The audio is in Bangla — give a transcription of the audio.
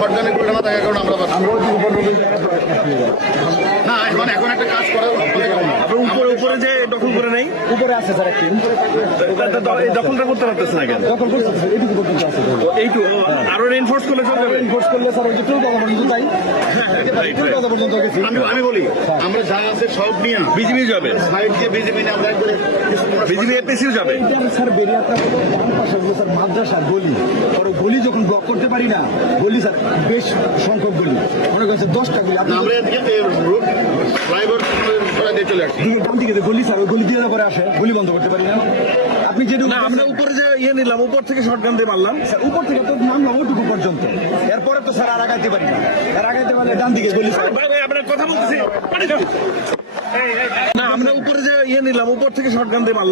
শর্টগানের গুলো না থাকার কারণে আমরা না এখন একটা কাজ করা উপরে উপরে যে দখল করে নেই উপরে আছে স্যার একটি এই দখলটা করতে পারতেছে না কেন? দখল করতে এটুকু পর্যন্ত আছে এইটু আরো রেনফোর্স করলে চলে যাবে। ইনফোর্স করলে স্যার ওই যে টুল কথা পর্যন্ত তাই টুল কথা পর্যন্ত গেছি আমি বলি আমরা যা আছে সব নিয়ে বিজিবি যাবে, সাইড দিয়ে বিজেপি নিয়ে আমরা একবারে বিজিবি এপিসিও যাবে। স্যার বেরিয়াটা ডান পাশে স্যার মাদ্রাসা গলি আর গলি যখন ব্লক করতে পারি না গলি স্যার বেশ সংখ্যক গলি মনে করছে 10টা গলি আপনি আমরা এদিকে রুট ড্রাইভার দিয়ে চলে আসছি ডান দিকে যে গলি স্যার ওই গলি দিয়ে পরে আসে গলি বন্ধ করতে পারি না আপনি যেটুকু না আমরা উপরে যে নিলাম উপর থেকে শর্টগান দিয়ে মারলাম, স্যার উপর থেকে তো নামলাম ওটুকু পর্যন্ত এরপরে তো স্যার আর আগাইতে পারি না আর আগাইতে পারলে ডান দিকে গলি স্যার ভাই ভাই আপনার কথা বলতেছি। না আমরা উপরে যে নিলাম উপর থেকে শর্টগান দিয়ে মারলাম।